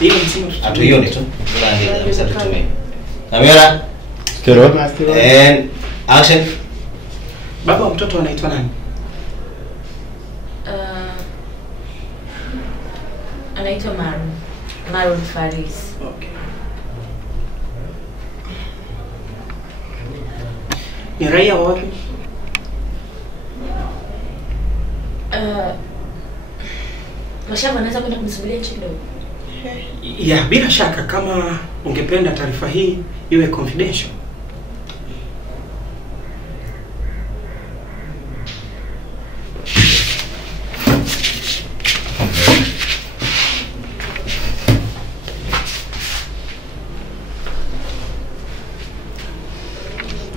Hiyo msimu atuione tu. Tunaandika kabisa tutumie. Kamera. Kero. And action. Baba wa mtoto anaitwa nani? Anaitwa Marun Faris. Okay. Ni raia wapi? Mashamba anaweza kwenda kumsubiria kidogo. Ya, bila shaka kama ungependa taarifa hii iwe confidential.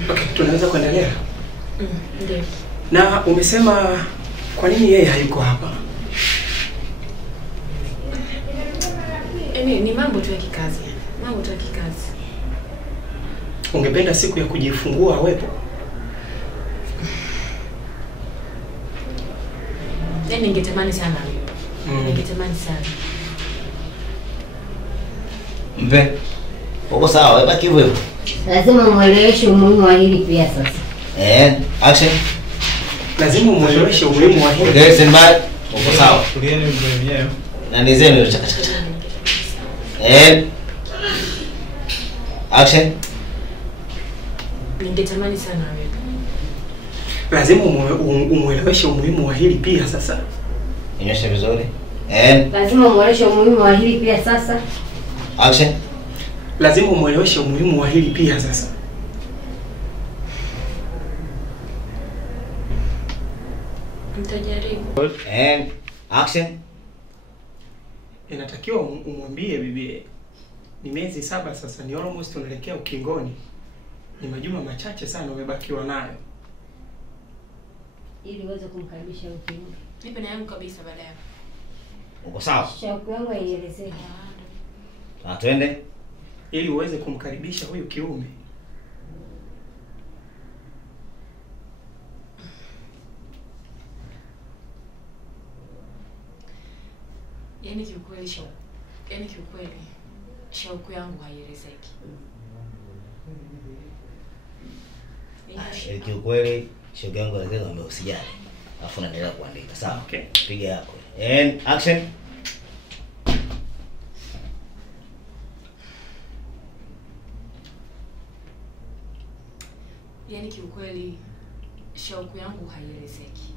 Okay, tunaweza kuendelea? Ndio. Na umesema kwa nini yeye hayuko hapa? Ni mambo tu ya kikazi. Mambo tu ya kikazi. Ungependa siku ya kujifungua awepo? Ningetamani sana. Ningetamani sana. Mve. Uko sawa, wewe baki hivyo. Lazima mueleweshe umuhimu wa hili pia sasa. Action. Lazima mueleweshe umuhimu wa hili. Okay, stand by. Uko sawa. Tulieni mwenyewe. Na nizeni chaka. Action. Ningetamani sana wewe. Lazima umueleweshe umuhimu wa hili pia sasa. Inyosha vizuri. Lazima mueleweshe umuhimu wa hili pia sasa. Action. Lazima umueleweshe umuhimu wa hili pia sasa. Mtajaribu. Action. Inatakiwa umwambie bibi ni miezi 7 sasa, ni almost unaelekea ukingoni. Ni majuma machache sana umebakiwa nayo. Ili uweze kumkaribisha ukimwi. Nipe na yangu kabisa baadaye. Uko sawa? Shauku yangu haielezeki. Twende. Ili uweze kumkaribisha huyu kiume. Yaani kiukweli shauku yangu haielezeki. Kiukweli shauku yangu haielezeki, ambaye usijali. Alafu naendelea kuandika. Sawa? Okay. Piga yako. Action. Yaani kiukweli shauku yangu haielezeki.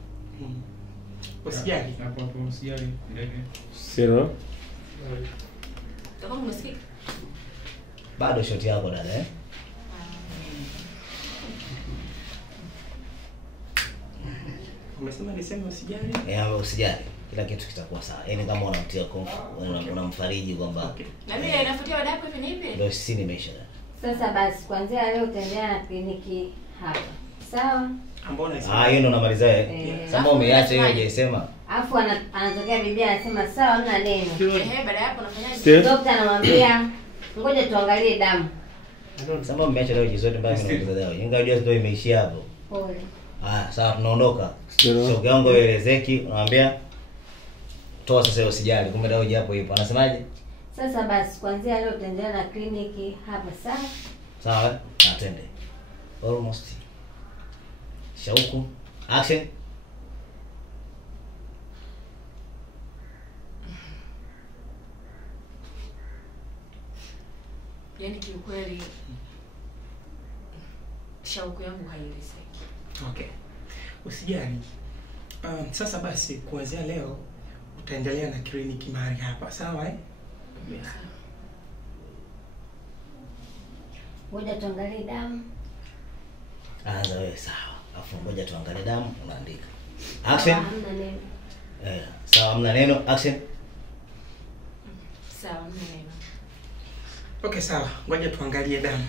Usijali. Hapo usijali. Kero. Kama umesikia? Bado shoti yako dada Umesema niseme usijali? Usijali. Kila kitu kitakuwa sawa. Yaani kama unamtia comfort, unamfariji kwamba Okay. Na mimi inafutia baada hapo hivi nipi? ndio sisi nimeisha. Sasa basi kuanzia leo utaendelea na kliniki hapa. Sawa? Ambao unasema. Hiyo ndo namaliza Sasa umeacha hiyo hujasema. Alafu anatokea biblia anasema sawa hamna neno. Baada hapo unafanyaje? Daktari anamwambia ngoja tuangalie damu. Sasa umeacha leo jizote mbaya unaongeza dawa. Ingajua ndio imeishia hapo. Pole. Sawa tunaondoka. Shoga yangu elezeki, unamwambia toa sasa usijali. Kumbe dawa hapo ipo. Anasemaje? Sasa basi kuanzia leo utaendelea na kliniki hapa sawa? Sawa, atende. Almost. Shauku. Action. Yaani kiukweli shauku yangu haielezeki. Okay. Usijali. Sasa basi kuanzia leo utaendelea na kliniki mahali hapa, sawa Yeah. Ngoja tuangalie damu. Anza wewe sawa. Afu ngoja tuangalie damu unaandika. Action. Hamna neno. Sawa hamna neno. Action. Sawa, hamna neno. Okay, sawa. Ngoja tuangalie damu.